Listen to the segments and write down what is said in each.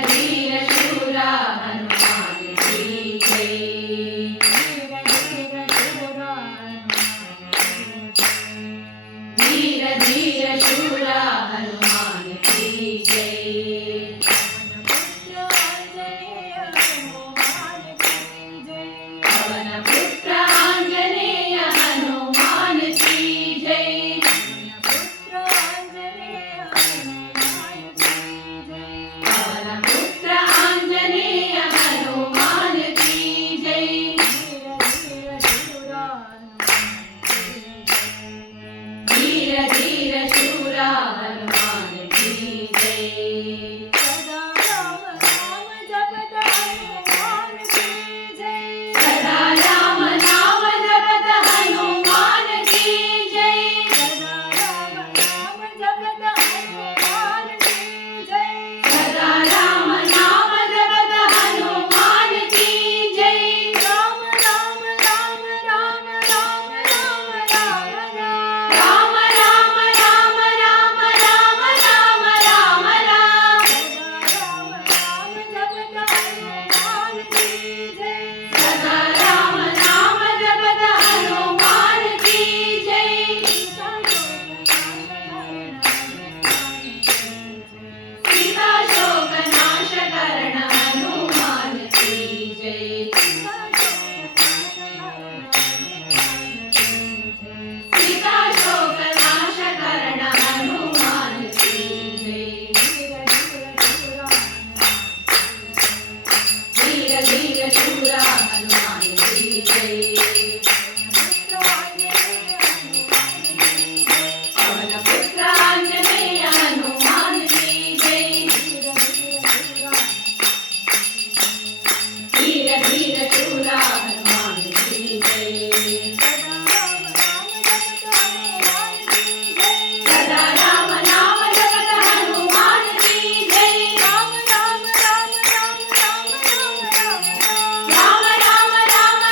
धीर शूरा हनुमान की जय। धीर धीर शूरा हनुमान की जय। पवन पुत्र आंजनेय हनुमान की जय। पवन पुत्र आंजनेय हनुमान की जय। धीर धीर शूरा हनुमान की जय। सदा राम नाम जपत हनुमान की जय। सदा राम नाम जपत हनुमान की जय। राम राम राम राम राम राम राम राम। सदा राम नाम जपत हनुमान की जय। सीता शोक नाश करण हनुमान की जय। सीता शोक नाश करण हनुमान की जय। धीर धीर शूरा हनुमान की जय। पवन पुत्र आंजनेय हनुमान की जय। धीर धीर शूरा हनुमान की जय। सदा राम नाम जपत हनुमान की जय। राम राम राम राम राम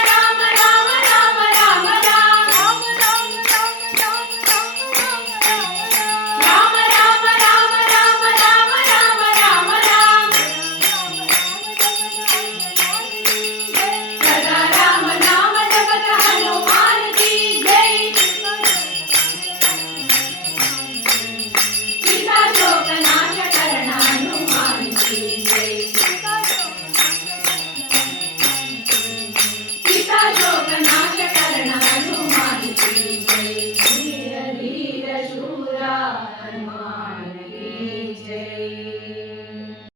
राम राम राम। राम राम राम राम राम राम राम राम। सदा राम नाम जपत हनुमान की जय। सीता शोक नाश करण हनुमान की जय। सीता शोक नाश करण हनुमान की जय। धीर धीर शूरा हनुमान की जय।